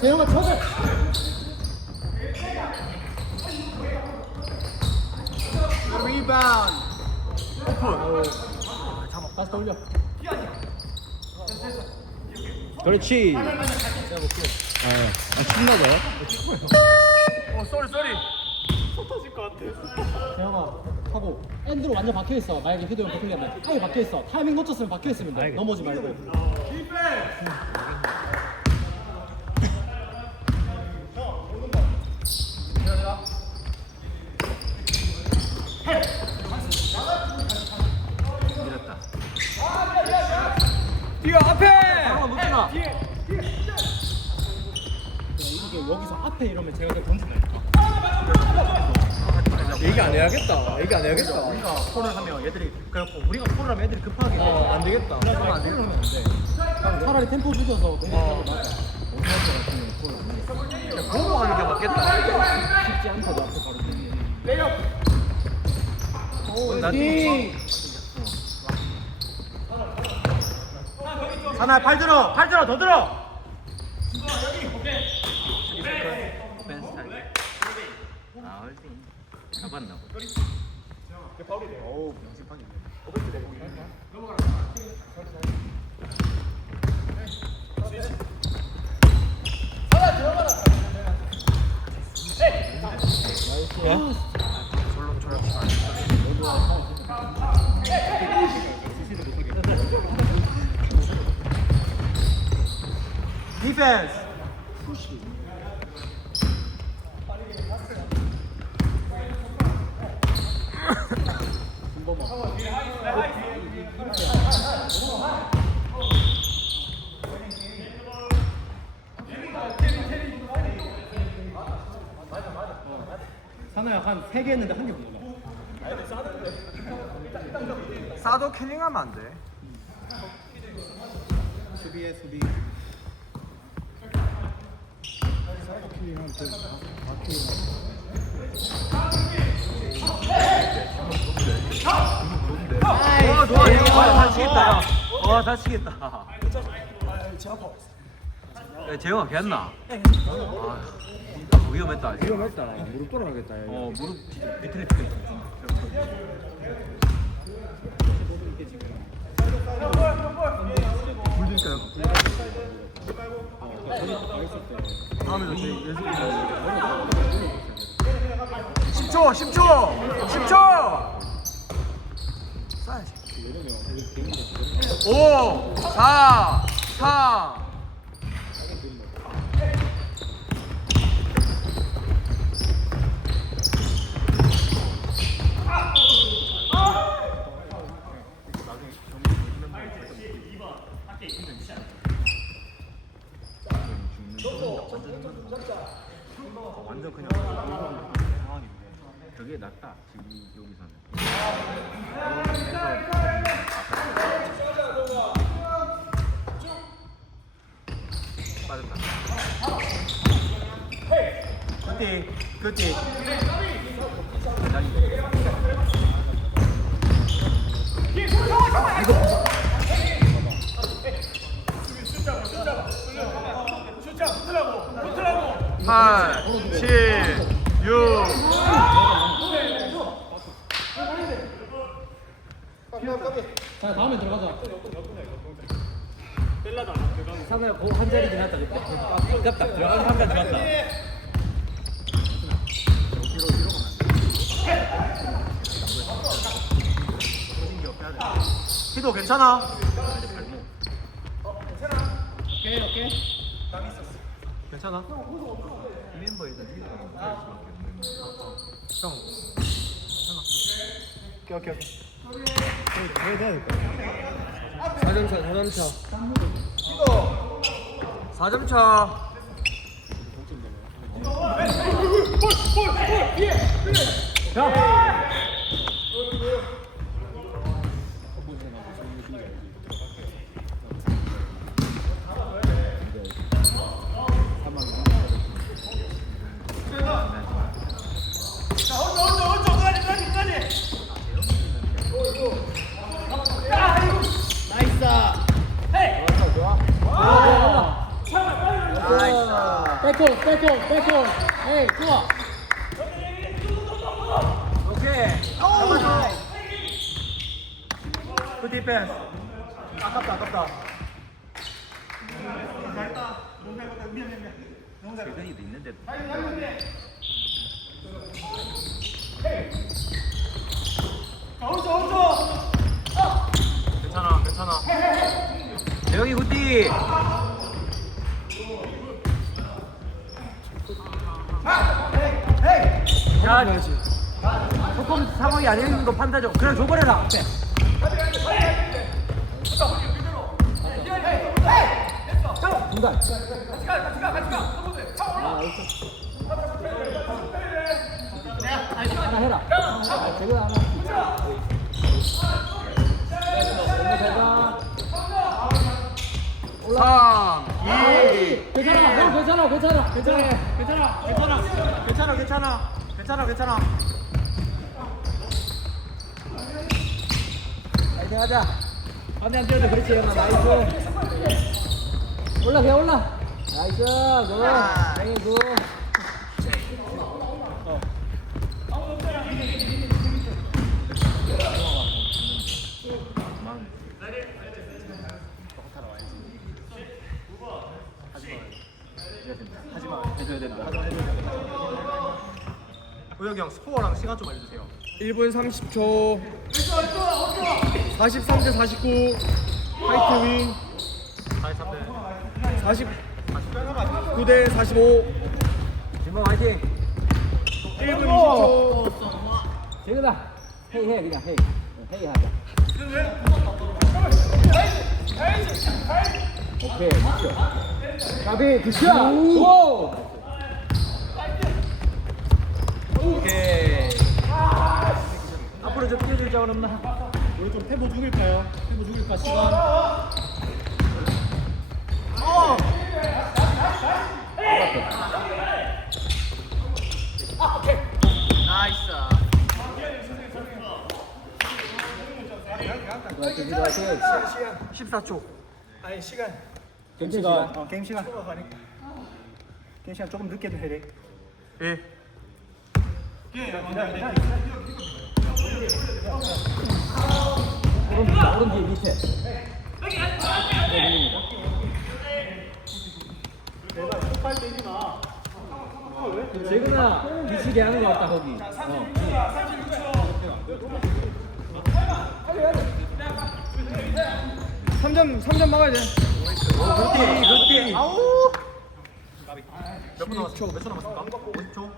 재영아 쳐줘. 리바운드. 다시 돌려. 그렇지. 아, 아 신나죠? 어 쏘리 쏘리. 재영아 하고 엔드로 완전 박혀 있어. 만약에 휴대용 버튼이면 아예 박혀 있어. 타이밍 놓쳤으면 박혀 있으면 돼. 넘어지 말고. 밀었다. 뛰어 앞에. 잠깐만 놓지마. 이게 여기서 앞에 이러면 제가 그냥 던진다니까. 얘기 안 해야겠다. 얘기 안 해야겠다. 우리가 콜을 하면 얘들이 그래갖고 우리가 콜을 하면 애들이 급하게 어, 안 되겠다. 그러면 안안 돼. 차라리 템포 죽여서 공격하고 나가. 보고 하는 게 맞겠다. 쉽지 않거든 앞에 바로 오, 나. 사나 팔 들어, 팔 들어, 더 들어. 펜스 타기. 아, 홀딩. 잡았나 보다. 명심하게. 디펜스. 사나야 한 3개 했는데 한 개못 넣어. 사도 캐닝하면 안 돼. 수비해 수비. 다치겠다. 야. 야, 재영아, 괜나? 아, 위험했다. 위험했다. 무릎 돌아가겠다. 얘. 어, 무릎 밑에. 불릴까요? 다음에 저 연습 10초, 10초, 10초. 5, 4, 3. 완전 그냥 상황인데. 저게 낫다. 지금 여기서는. 빠졌다. 굿디, 굿디. 팔, 칠, 육. 자 다음에 들어가자. 사나야 그한 자리긴 하다. 아깝다. 들어가는 한잔 들어갔다. 희도 괜찮아? 오케이 오케이. 괜찮아? 이 멤버에서 힐러가 형. 괜찮아. 오케이, 오케이, 오케이. 해야 되니까. 4점차 4점차. 4점 차. 백홈, 백홈, 백홈. 에이, 좋아. 오케이. 잡아줘. 굿 디펜스. 아깝다, 아깝다. 잘했다. 너무 잘했다. 미안, 미안, 미안. 너무 잘했다. 재경이도 있는데. 빨리, 빨리, 오른쪽, 오른쪽. 괜찮아, 괜찮아. 재경이 굿디. 야, 조금 상황이 안 되는 거 판단죠. 그래 줘버려라. 중간 하나 해라. 아, 제가 하나 너무 잘가 3 2 괜찮아 형 괜찮아. 괜찮아 괜찮아 괜찮아 괜찮아 괜찮아 괜찮아 괜찮아. 파이팅 하자. 반대 안 뛰어도 그렇지 형아 나이스. 올라 그냥 올라. 나이스 형이 굿 해줘야 된다. 우혁이 형 스코어랑 시간 좀 알려주세요. 1분 30초. 43대 49 화이트 윈 43대 49대 45 진범 화이팅. 1분 20초. 재근아 헤이 해 그냥 헤이. 헤이 하자. 오케이 미쳐 가비 굿샷! 오 오케이. 앞으로 좀 뛰어줄 자원 없나? 우리 좀 템포 죽일까요? 템포 죽일까 시간? 나이스. 화이팅 화이팅 14초. 아니 시간 경시 시간 어 게임 시간. 게임 시간 조금 늦게 해야 돼. 예. 오른 뒤 오른 뒤 밑에. 재근아 미치게 하는 거 같다 거기. 어. 3점 3점 막아야 돼 굿디, 굿디. 아우 몇분 남았어? 몇초 남았을까? 50초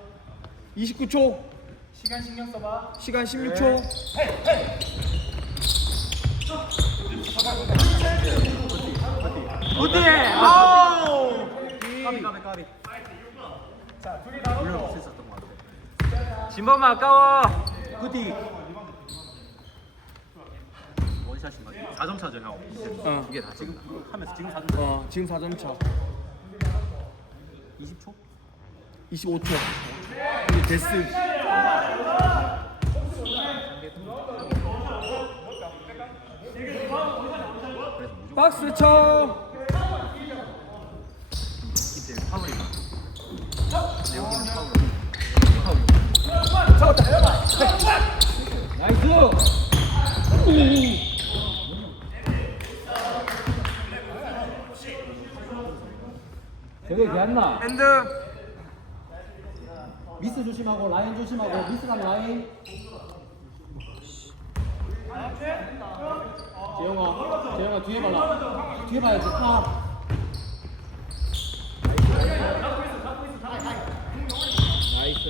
29초 시간 신경 써봐 시간 16초 굿디. 아우. 까비 까비 까비 자 둘이 다 물론 없을 수 있었던 것 같아. 진범아 아까워. 굿디. 원샷인 거 4점 차죠 형. 어. 이게 다 지금 하면서 지금 4점 차. 어 지금 4점 차 20초? 25초 이제 데스 박스 쳐 이때 파울이다. 근데 여기는 파울. 나이스 저게 걔안나 엔드. 미스 조심하고 라인 조심하고 미스 가면 라인. 재영아 재영아 뒤에 봐라. 뒤에 봐야지. 파 나이스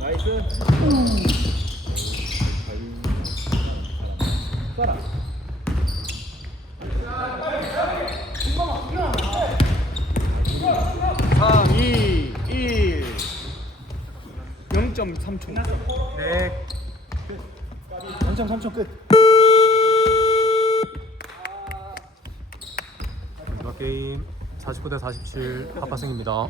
나이스 쏴라 3 2 1 0.3초. 네 0.3초 끝. 마지막 게임 49 대 47 파파생입니다